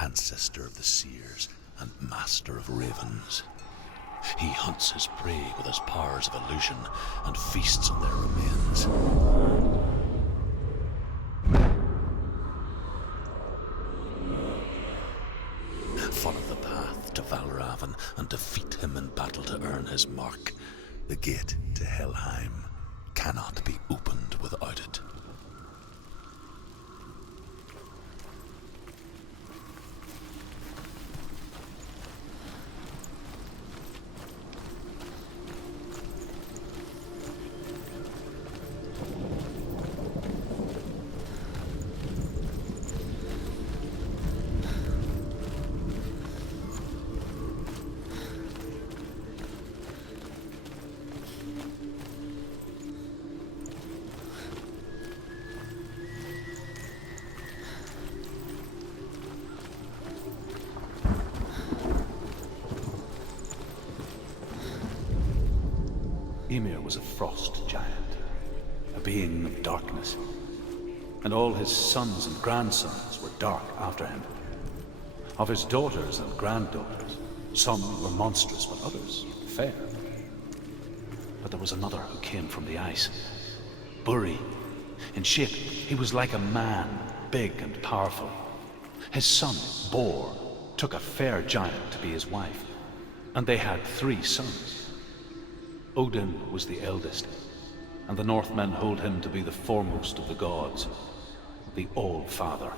ancestor of the seers and master of ravens. He hunts his prey with his powers of illusion and feasts on their remains. Follow the path to Valravn and defeat him in battle to earn his mark. The gate to Helheim cannot be opened without it. Ymir was a frost giant, a being of darkness, and all his sons and grandsons were dark after him. Of his daughters and granddaughters, some were monstrous, but others fair. But there was another who came from the ice. Buri. In shape, he was like a man, big and powerful. His son, Bor, took a fair giant to be his wife, and they had 3 sons. Odin was the eldest, and the Northmen hold him to be the foremost of the gods, the All-Father.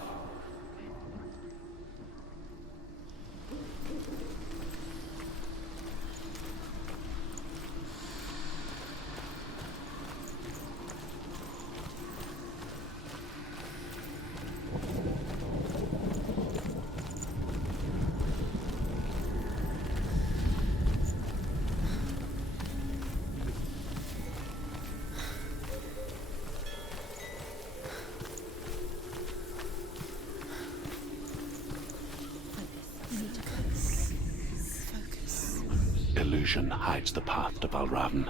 Illusion hides the path to Valravn.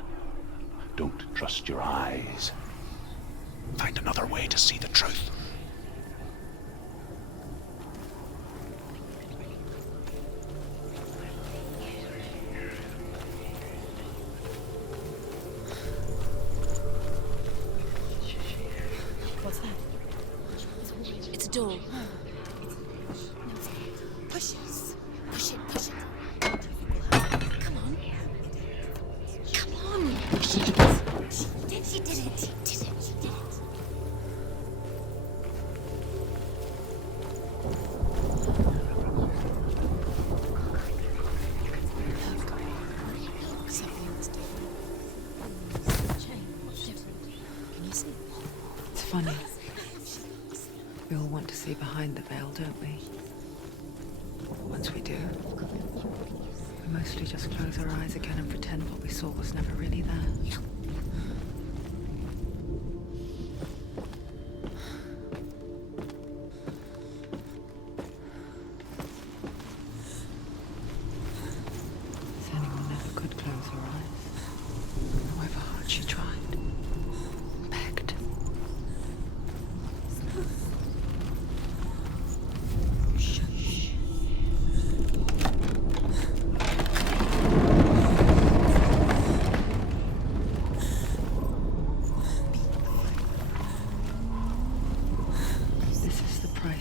Don't trust your eyes. Find another way to see the truth. What's that? It's a door. Push it. Push it. Push it. Come on. Come on. Push it. She did it. She did it. She did it. Something's different. What's different? Can you see? It's funny. We all want to see behind the veil, don't we? Once we do, we mostly just close our eyes again and pretend what we saw was never really there. Senua never could close her eyes, however hard she tried. Begged.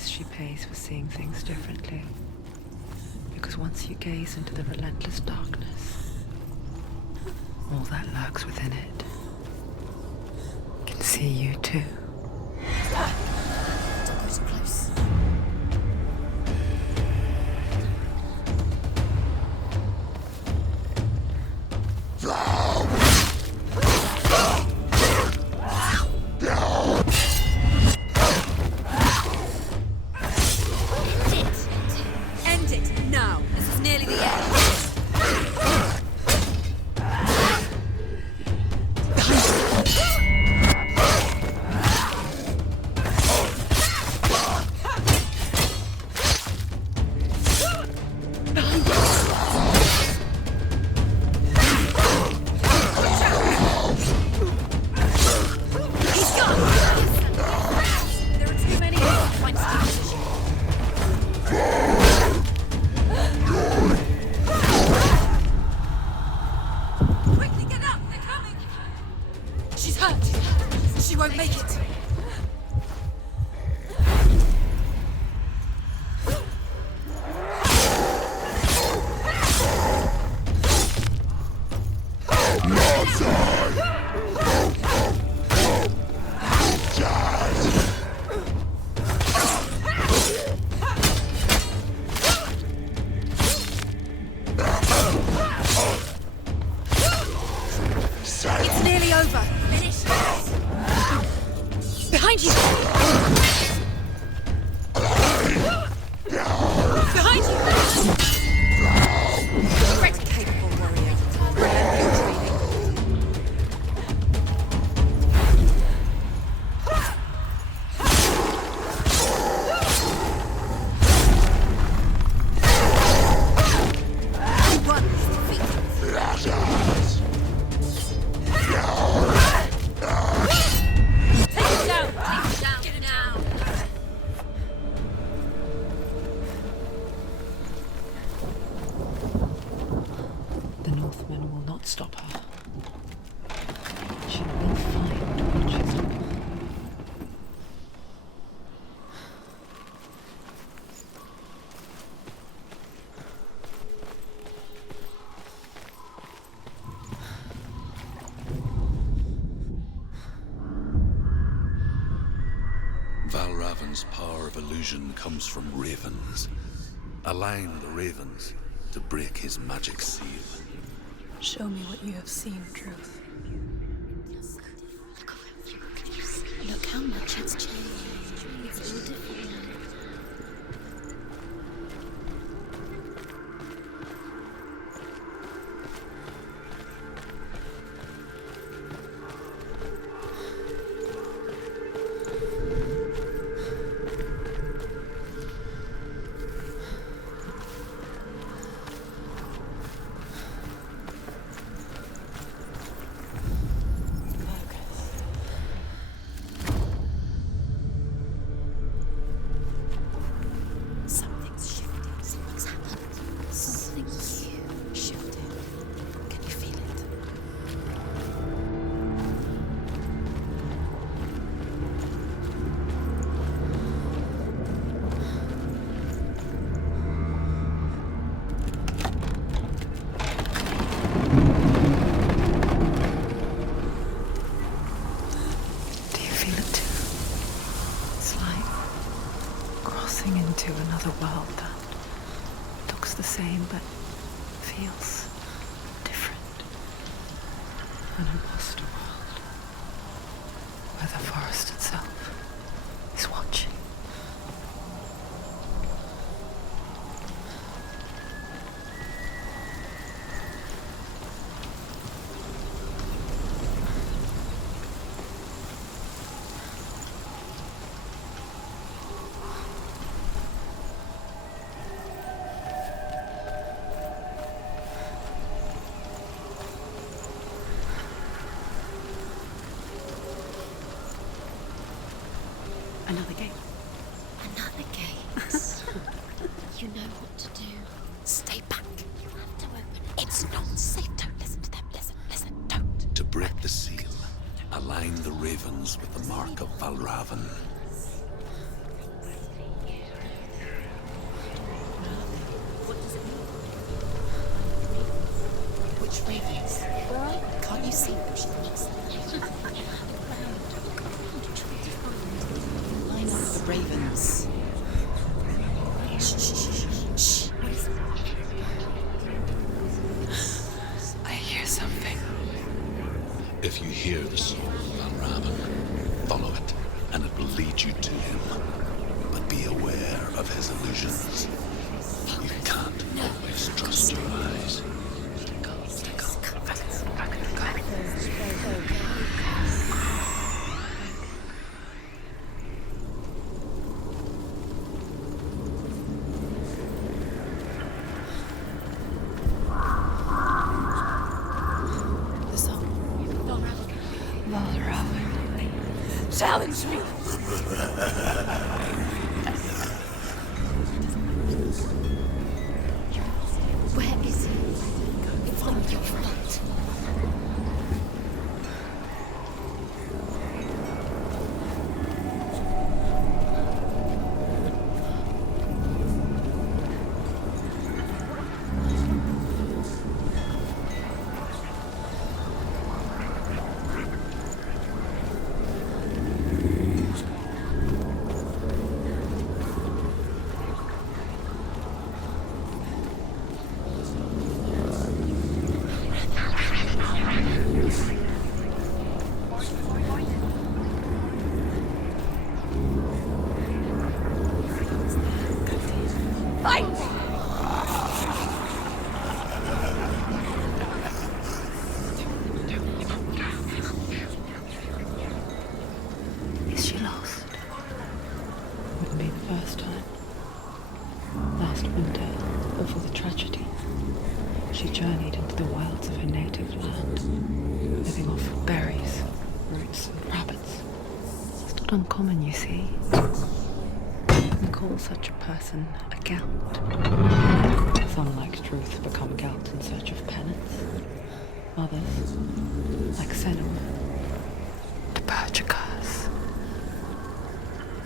She pays for seeing things differently. Because once you gaze into the relentless darkness, all that lurks within it can see you too. Don't go too close. stop her. She will find what she's looking for. Valravn's power of illusion comes from ravens. Align the ravens to break his magic seal. Show me what you have seen, Truth. Look how much it's changed. It's all different now. Into another world that looks the same but feels different. An imposter world where the forest itself is watching. Another gate. Another gate. You know what to do. Stay back. You have to open it. It's not safe. Don't listen to them. Listen, don't. To break the seal, align the ravens with the mark of Valravn. What does it mean? Which ravens? Where are you? Can't you see them? Line up the ravens. Shh. What is it? I hear something. If you hear the soul of Valravn, follow it, and it will lead you to him. But be aware of his illusions. You can't always trust your eyes. The song. Valravn. Challenge me! Where is he? Follow your foot. Is she lost? Wouldn't be the first time. Last winter, before the tragedy, she journeyed into the wilds of her native land, living off berries, roots, and rabbits. It's not uncommon, you see. We call such a person a Gelt. Some, like Truth, become Gelt in search of penance. Others, like Senua, to purge a curse.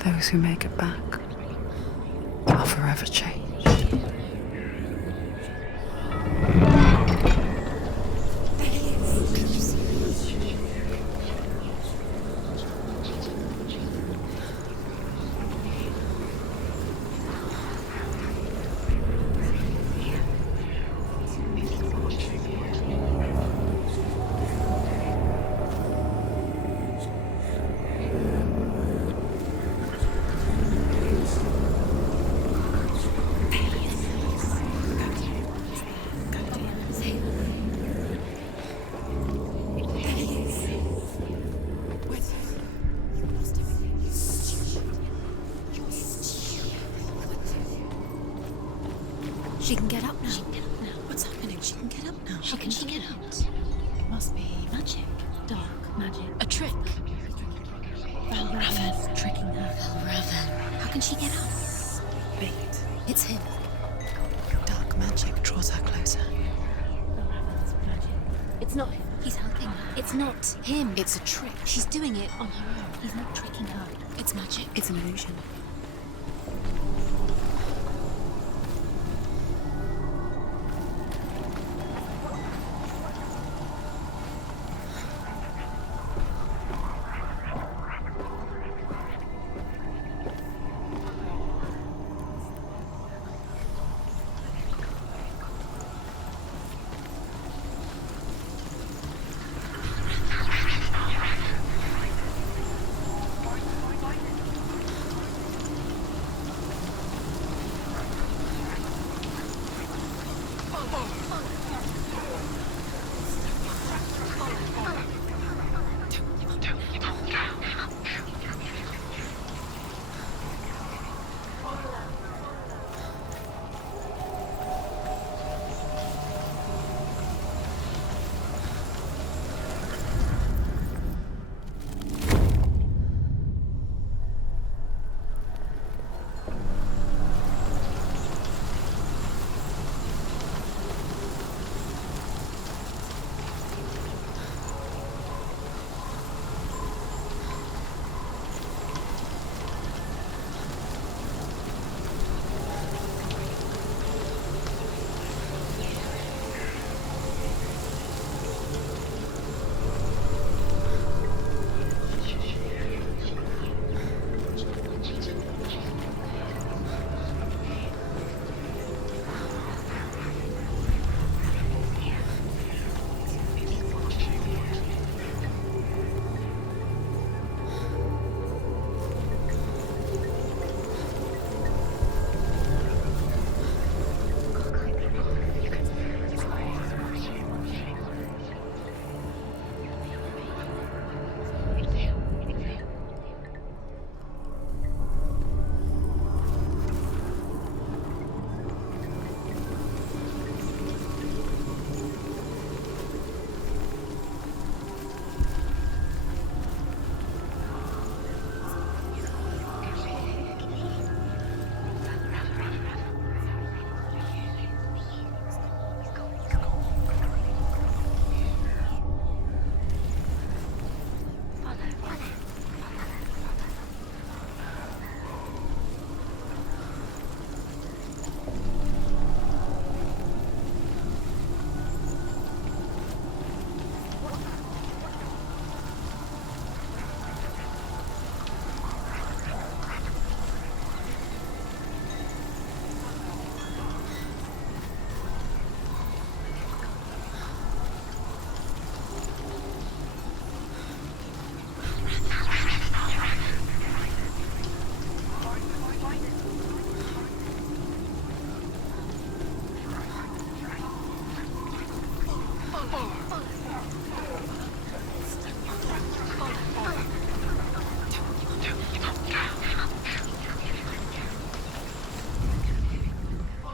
Those who make it back are forever changed. She can get up now. What's happening? She can get up now. How can she get up? It must be magic. Dark magic. A trick. Valravn tricking her. Valravn. How can she get up? Wait. It's him. Dark magic draws her closer. Valravn's magic. It's not him. He's helping her. It's not him. It's a trick. She's doing it on her own. He's not tricking her. It's magic. It's an illusion.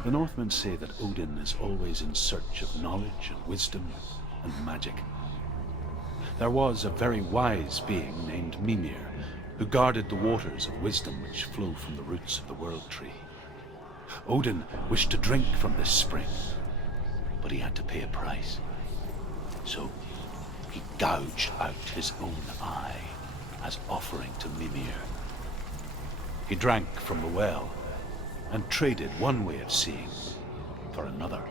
The Northmen say that Odin is always in search of knowledge and wisdom and magic. There was a very wise being named Mimir, who guarded the waters of wisdom which flow from the roots of the World Tree. Odin wished to drink from this spring, but he had to pay a price. So he gouged out his own eye as offering to Mimir. He drank from the well and traded one way of seeing for another.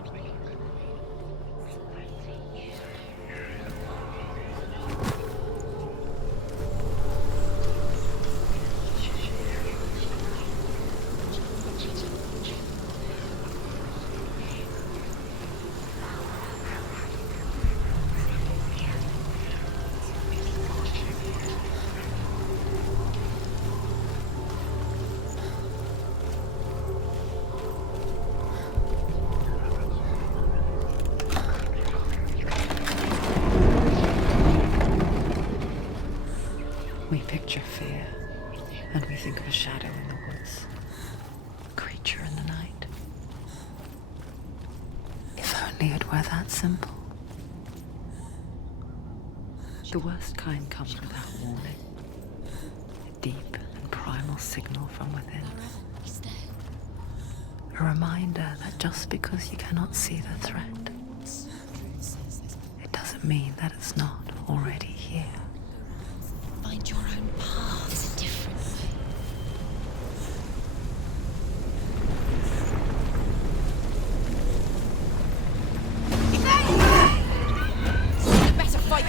We picture fear, and we think of a shadow in the woods, a creature in the night. If only it were that simple. The worst kind comes without warning. A deep and primal signal from within. He's there. A reminder that just because you cannot see the threat, it doesn't mean that it's not already here. Find your own path. There's a different way. You better fight.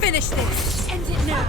Finish this! End it now!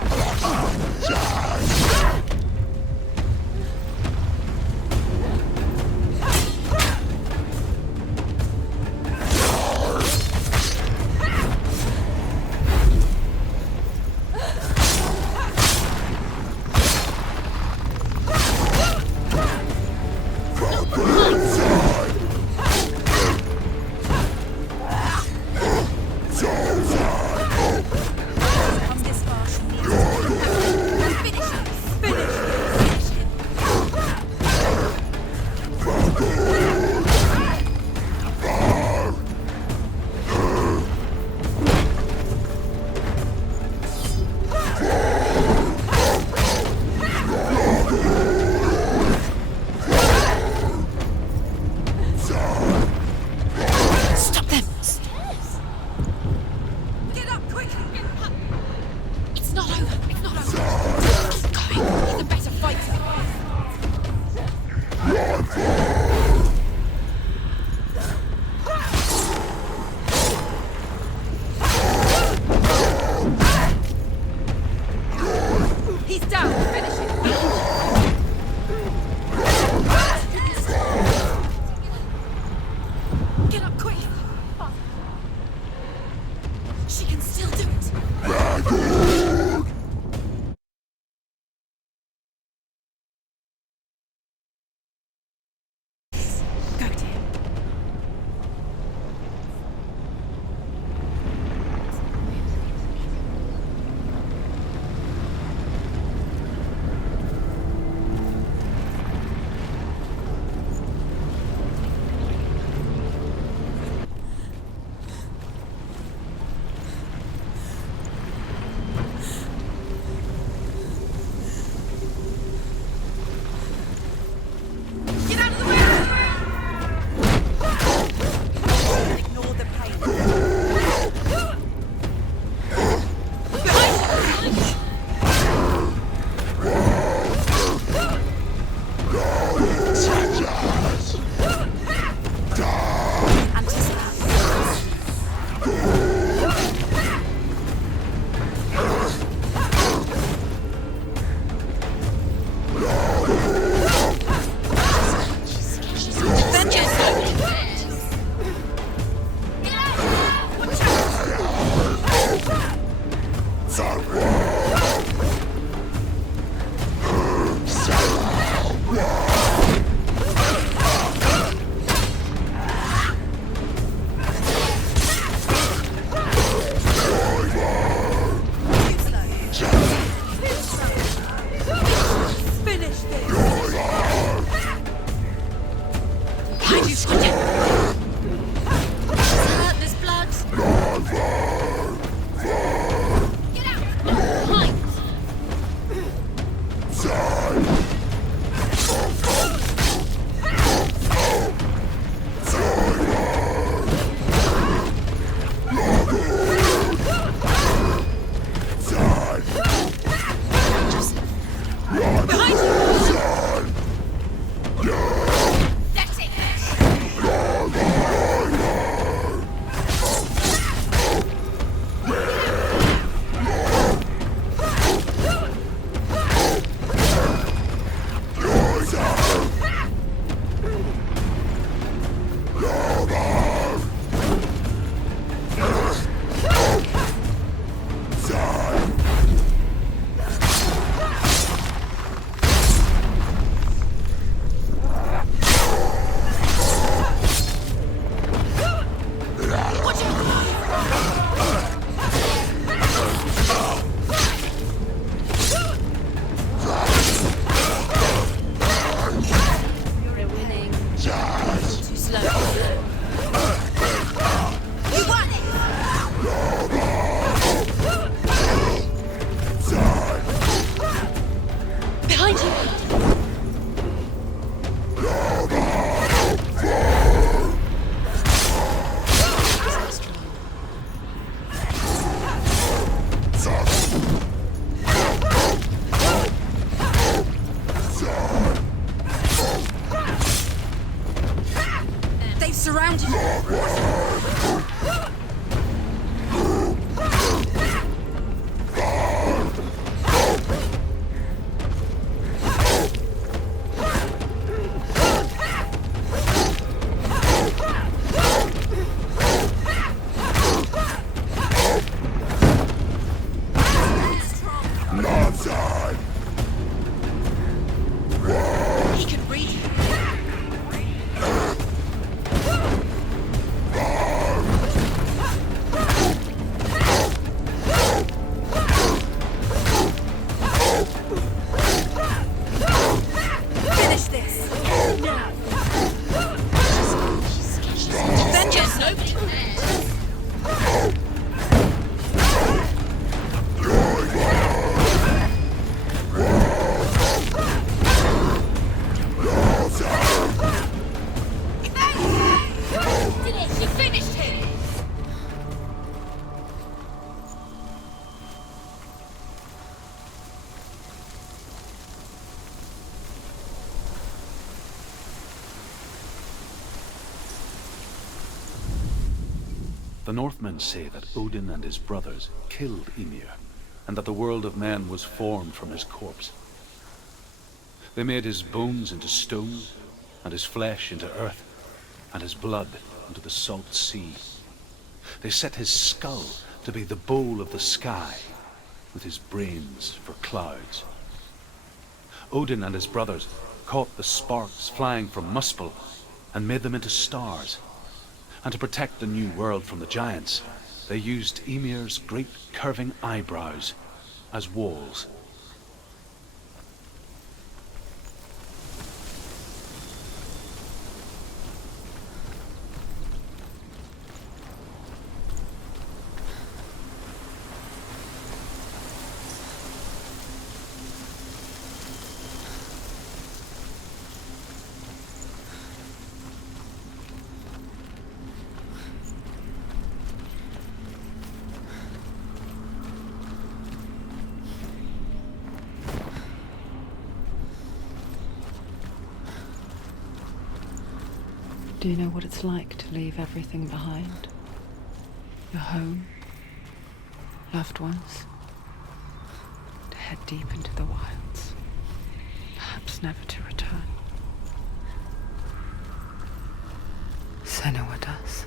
He's down. Finish it. Get up quick. She can still do it. Go, dear. Get out of the way! Ignore the pain. Finish this! Hide you, Scotty! Hurt, there's blood! Get out! Hide! Behind you! That's it! You're winning. Too slow. You won it! Behind you! They've surrounded you! He can read you. The Northmen say that Odin and his brothers killed Ymir, and that the world of men was formed from his corpse. They made his bones into stone, and his flesh into earth, and his blood into the salt sea. They set his skull to be the bowl of the sky, with his brains for clouds. Odin and his brothers caught the sparks flying from Muspel and made them into stars. And to protect the new world from the giants, they used Ymir's great curving eyebrows as walls. Do you know what it's like to leave everything behind? Your home, loved ones, to head deep into the wilds, perhaps never to return. Senua does.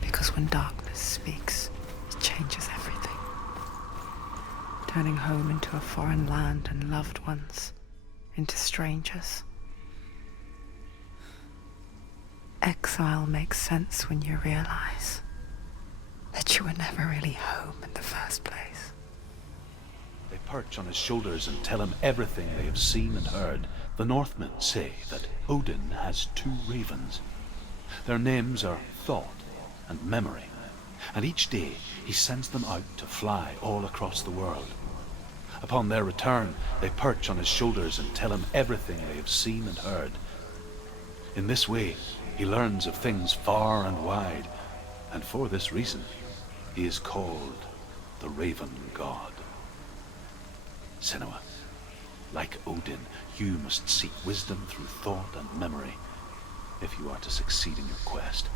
Because when darkness speaks, it changes everything, turning home into a foreign land and loved ones into strangers. Exile makes sense when you realize that you were never really home in the first place. They perch on his shoulders and tell him everything they have seen and heard. The Northmen say that Odin has 2 ravens. Their names are Thought and Memory, and each day he sends them out to fly all across the world. Upon their return, they perch on his shoulders and tell him everything they have seen and heard. In this way, he learns of things far and wide, and for this reason, he is called the Raven God. Senua, like Odin, you must seek wisdom through thought and memory if you are to succeed in your quest.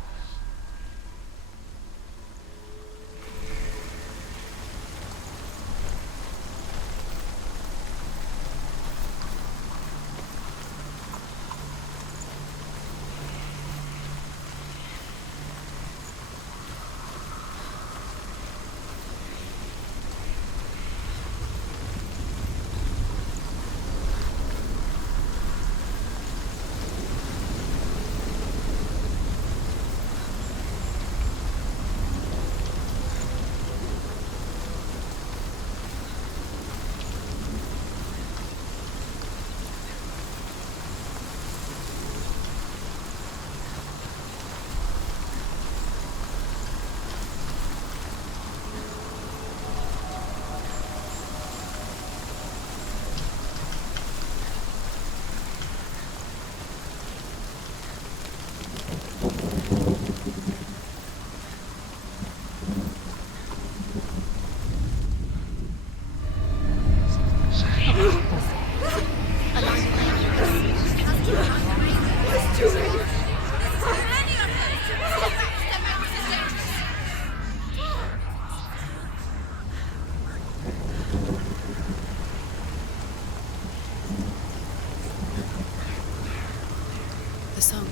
The song.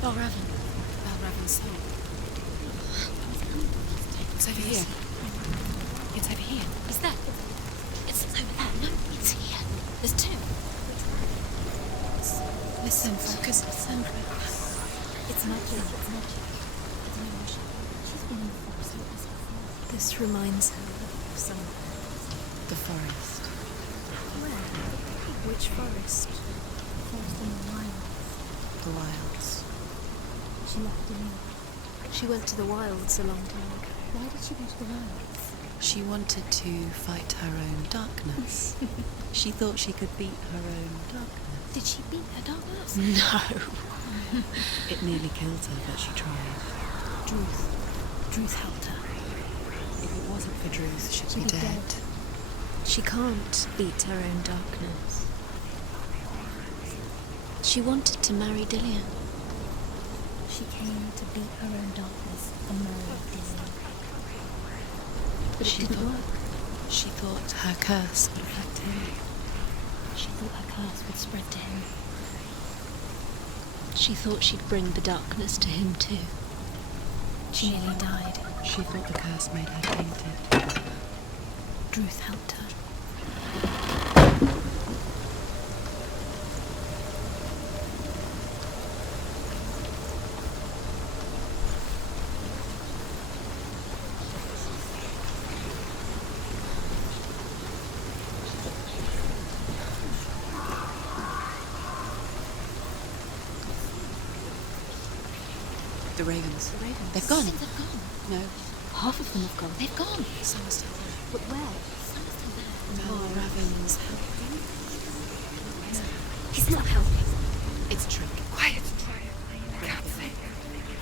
Valravn's song. It's over here. It's over here. Is that? It's over there. No, it's here. There's 2. Listen, focus. Listen. It's magic. It's magic. It's an emotion. She's been in the forest with us before. This reminds her of somewhere. The forest. Where? Which forest? The forest in the wilds. The wilds. She left in. She went to the wilds a long time ago. Why did she go to the wilds? She wanted to fight her own darkness. She thought she could beat her own darkness. Did she beat her darkness? No. It nearly killed her, but she tried. Druth helped her. If it wasn't for Druth, she'd be dead. She can't beat her own darkness. She wanted to marry Dillian. She came to beat her own darkness and marry Disney. But it didn't work. She thought her curse would affect him. She thought her curse would spread to him. She thought she'd bring the darkness to him too. She nearly died. She thought the curse made her tainted. Druth helped her. The ravens. The ravens. They've gone. They've gone. No. Half of them have gone. They've gone. Some are still there. But where? Some are still there. Valravn's helping. He's not helping. It's a trick. Quiet. Can't think.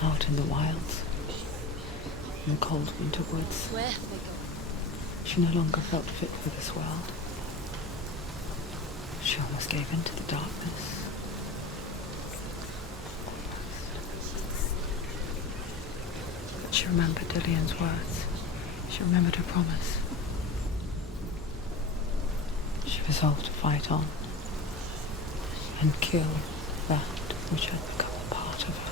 Out in the wilds, in the cold winter woods, Where have they gone? she no longer felt fit for this world. She almost gave in to the darkness. She remembered Dillian's words. She remembered her promise. She resolved to fight on and kill that which had become a part of her.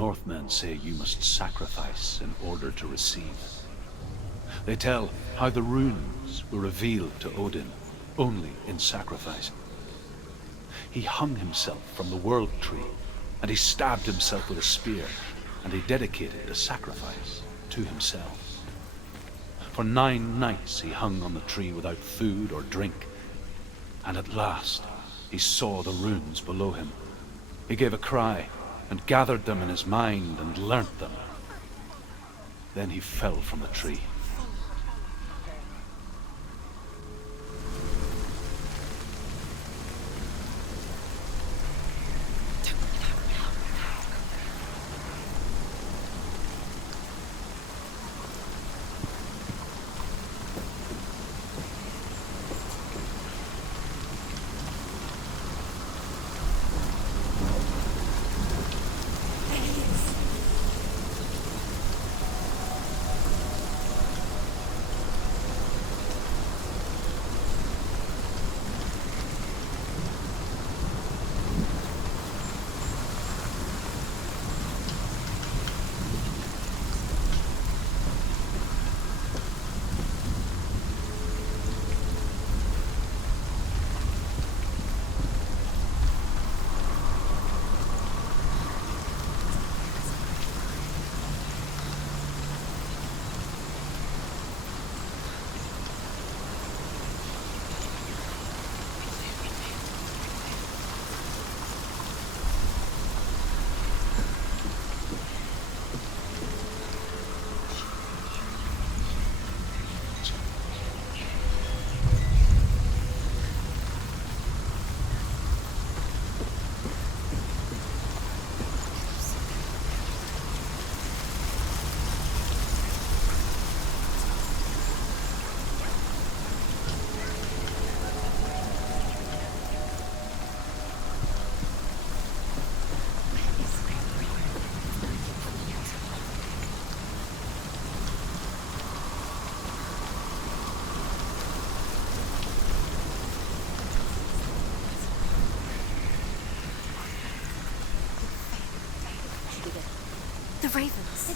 Northmen say you must sacrifice in order to receive. They tell how the runes were revealed to Odin only in sacrifice. He hung himself from the world tree, and he stabbed himself with a spear, and he dedicated the sacrifice to himself. For 9 nights he hung on the tree without food or drink, and at last he saw the runes below him. He gave a cry, and gathered them in his mind and learnt them. Then he fell from the tree.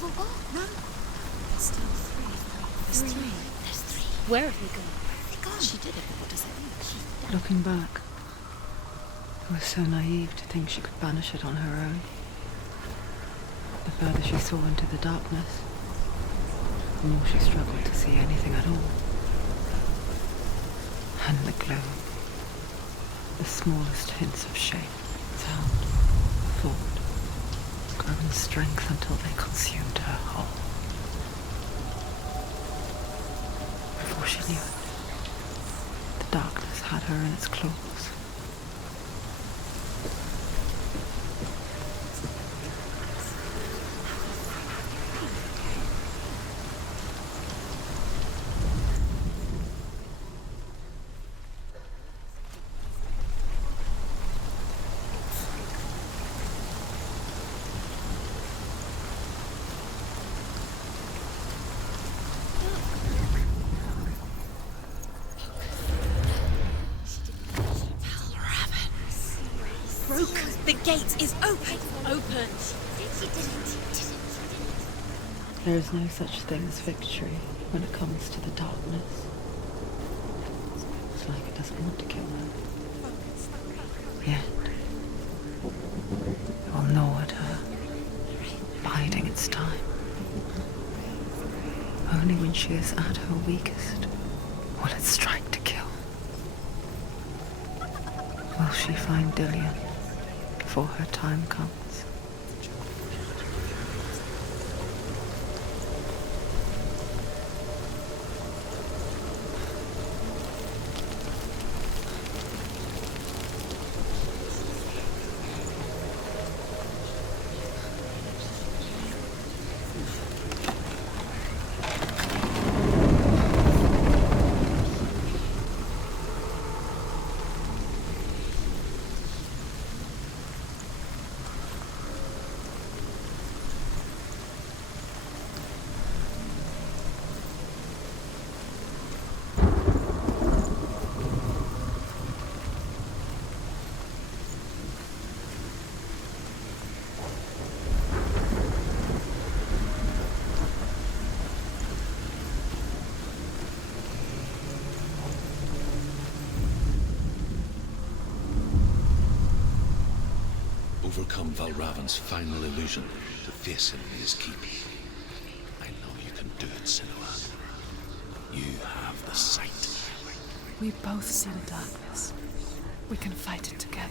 all gone? No. There's still three. There's three. There's three. Where have they gone? Where have they gone? She did it, but what does it mean? Looking back, I was so naive to think she could banish it on her own. The further she saw into the darkness, the more she struggled to see anything at all. And the glow, the smallest hints of shape, sound, thought, grew in strength until they consumed her whole. Before she knew it, the darkness had her in its claws. The gate is open! Open! There is no such thing as victory when it comes to the darkness. It's like it doesn't want to kill her. Yet, it will gnaw at her, biding its time. Only when she is at her weakest will it strike to kill. Will she find Dillian before her time comes? Overcome Valravn's final illusion to face him in his keep. I know you can do it, Senua. You have the sight. We both see the darkness. We can fight it together.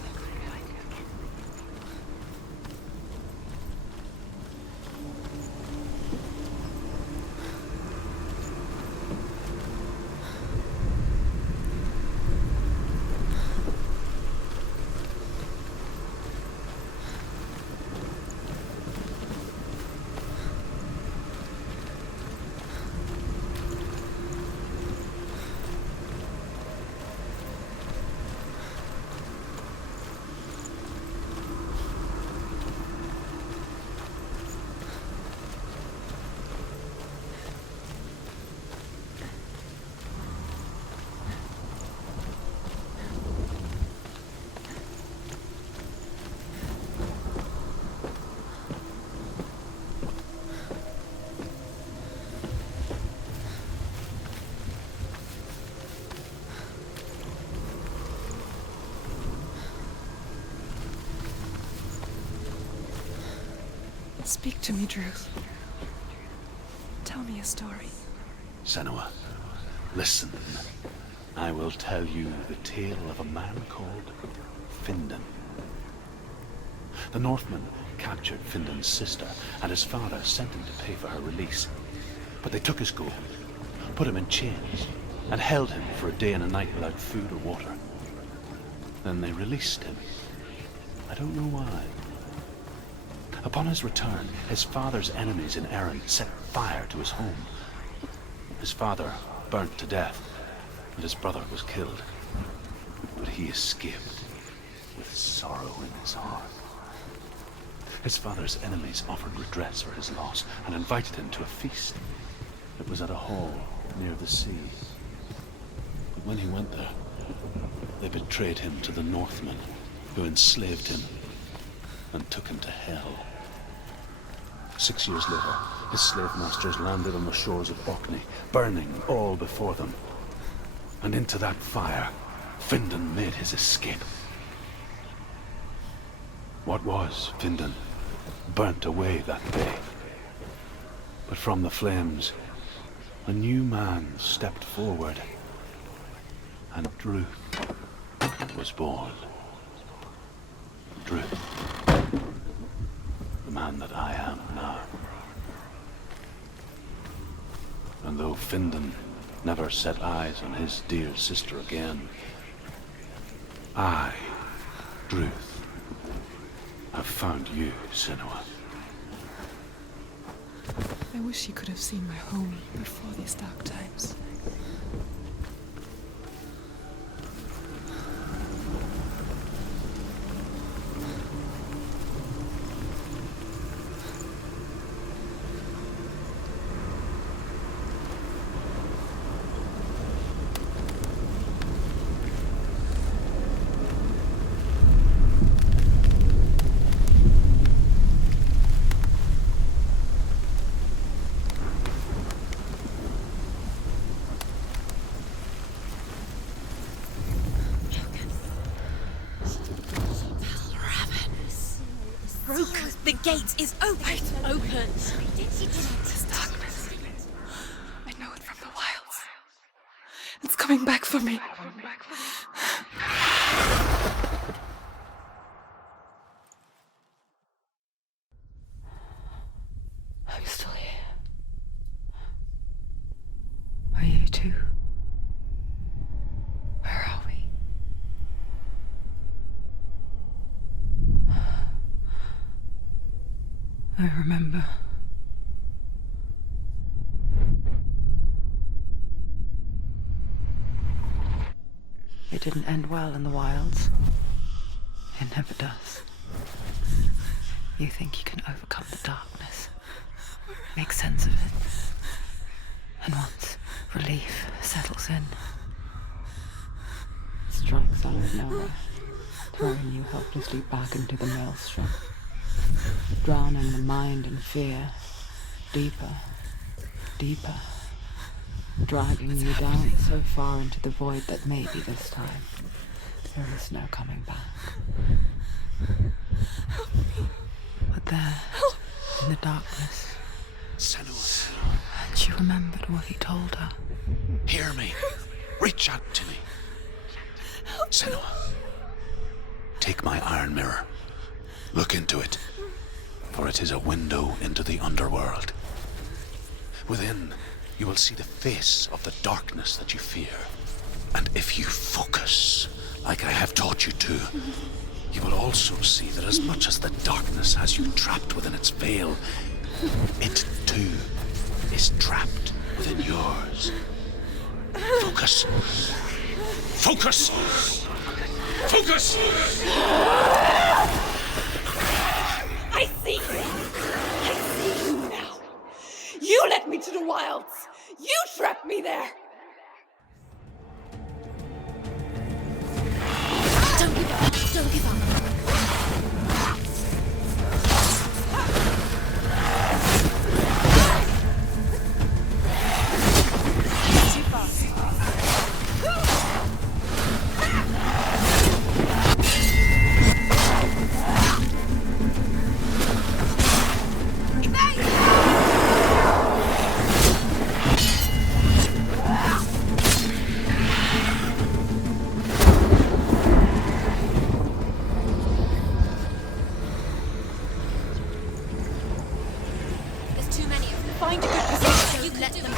Speak to me, Druth. Tell me a story. Senua, listen. I will tell you the tale of a man called Findan. The Northmen captured Findan's sister, and his father sent him to pay for her release. But they took his gold, put him in chains, and held him for a day and a night without food or water. Then they released him. I don't know why. Upon his return, his father's enemies in Erin set fire to his home. His father burnt to death, and his brother was killed. But he escaped with sorrow in his heart. His father's enemies offered redress for his loss and invited him to a feast. It was at a hall near the sea. But when he went there, they betrayed him to the Northmen, who enslaved him and took him to hell. 6 years later, His slave masters landed on the shores of Orkney, burning all before them. And into that fire, Findan made his escape. What was Findan burnt away that day. But from the flames, a new man stepped forward, and Druth was born. Druth, the man that I am now. And though Findan never set eyes on his dear sister again, I, Druth, have found you, Senua. I wish you could have seen my home before these dark times. The gate is open. Open. This darkness. I know it from the wilds. It's coming back for me. I'm still here. Are you too? Where are we? I remember. It didn't end well in the wilds. It never does. You think you can overcome the darkness, make sense of it, and once relief settles in, it strikes out of nowhere, throwing you helplessly back into the maelstrom, drowning the mind in fear, deeper, deeper, dragging you down so far into the void that maybe this time there is no coming back. But there, in the darkness, Senua, and she remembered what he told her. hear me. Reach out to me. Senua, take my iron mirror. Look into it, for it is a window into the underworld. Within, you will see the face of the darkness that you fear. And if you focus, like I have taught you to, you will also see that as much as the darkness has you trapped within its veil, it too is trapped within yours. Focus. Focus! Focus! I see you! I see you now! You led me to the wilds! You trapped me there! Don't give up. Don't give up. Too fast. There's too many of them. Find a good position. You can let them.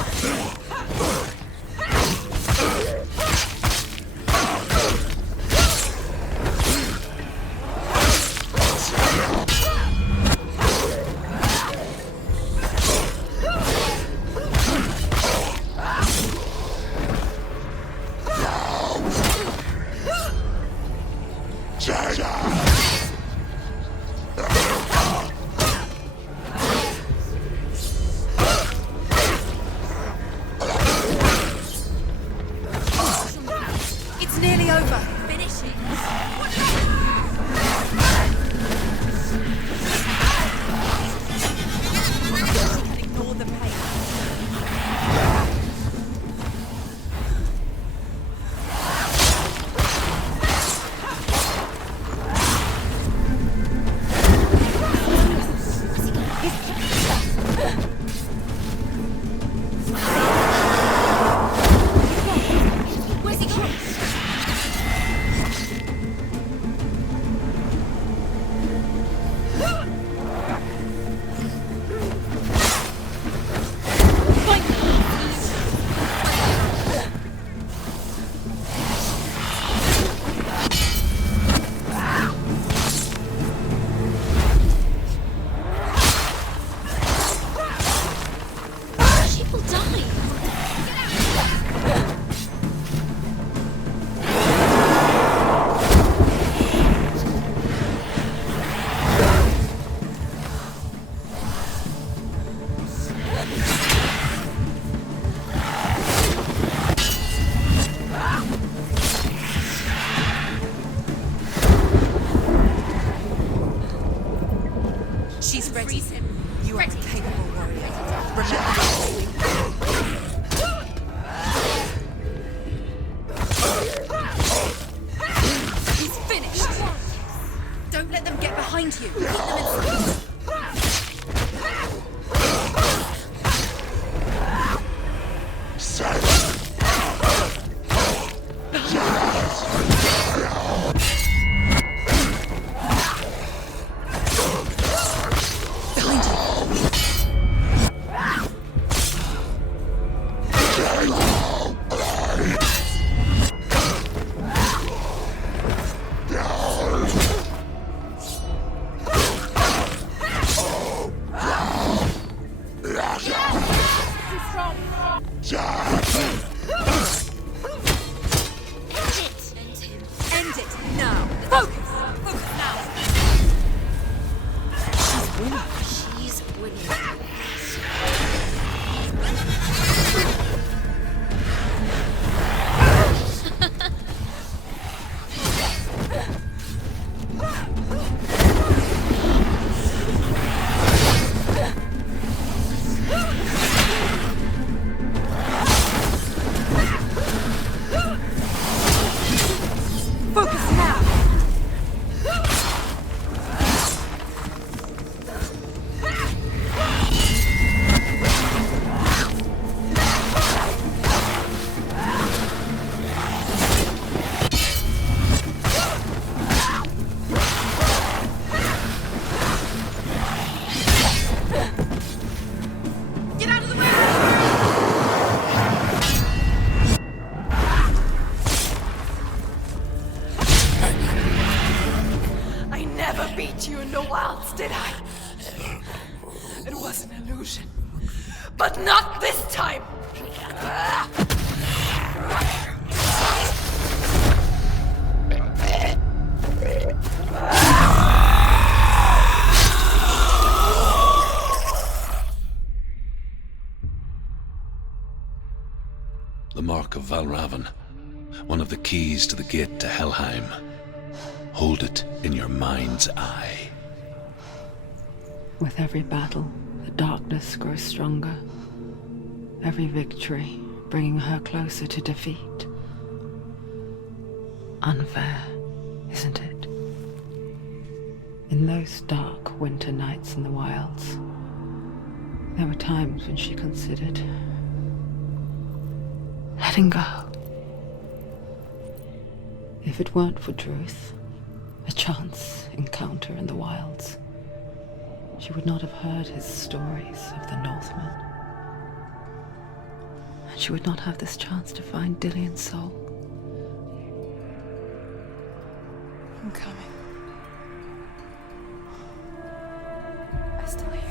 from. End it now. Focus! Focus now! She's winning. Focus now! Get out of the way! I never beat you in the wilds, did I? It was an illusion. But not this time! The mark of Valravn, one of the keys to the gate to Helheim. Hold it in your mind's eye. With every battle, the darkness grows stronger. Every victory bringing her closer to defeat. Unfair, isn't it? In those dark winter nights in the wilds, there were times when she considered letting go. If it weren't for Druth, a chance encounter in the wilds, she would not have heard his stories of the Northmen. And she would not have this chance to find Dillion's soul. I'm coming. I still hear you.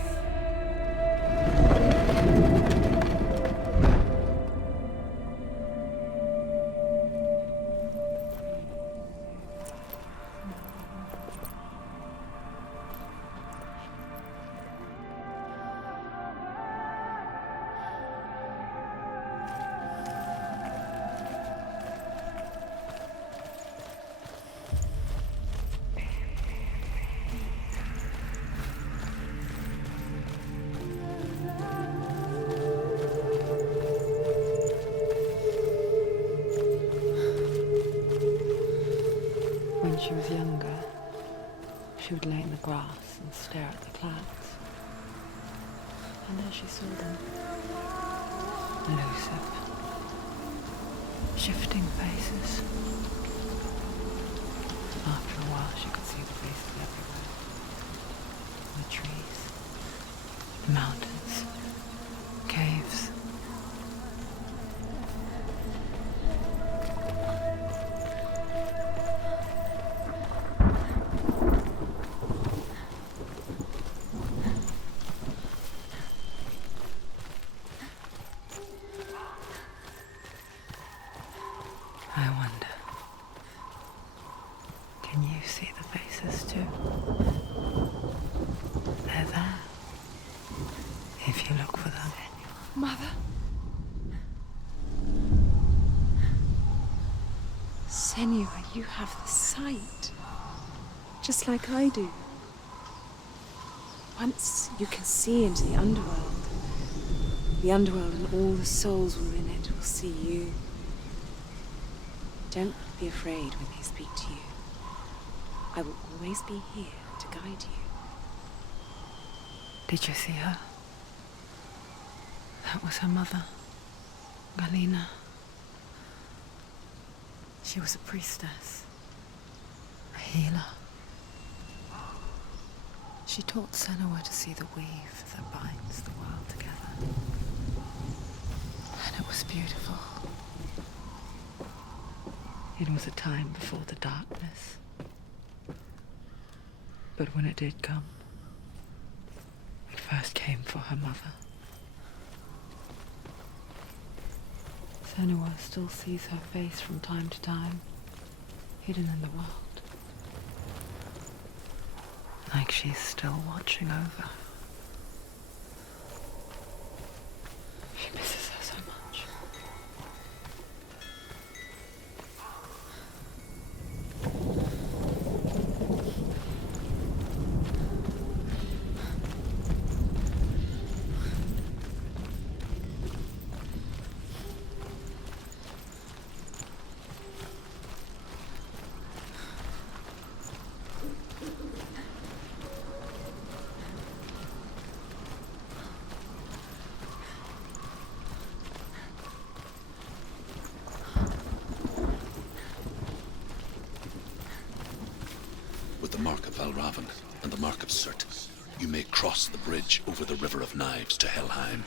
When she was younger, she would lay in the grass and stare at the clouds. And there she saw them. Elusive. Shifting faces. After a while, she could see the faces everywhere. The trees, the mountains, caves. I wonder, can you see the faces too? They're there, if you look for them. Mother? Senua, you have the sight. Just like I do. Once you can see into the underworld and all the souls within it will see you. Don't be afraid when they speak to you. I will always be here to guide you. Did you see her? That was her mother, Galina. She was a priestess, a healer. She taught Senua to see the weave that binds the world together. And it was beautiful. It was a time before the darkness. But when it did come, it first came for her mother. Senua still sees her face from time to time, hidden in the world. Like she's still watching over. She misses her so much. With the mark of Valravn and the mark of Surt, you may cross the bridge over the River of Knives to Helheim.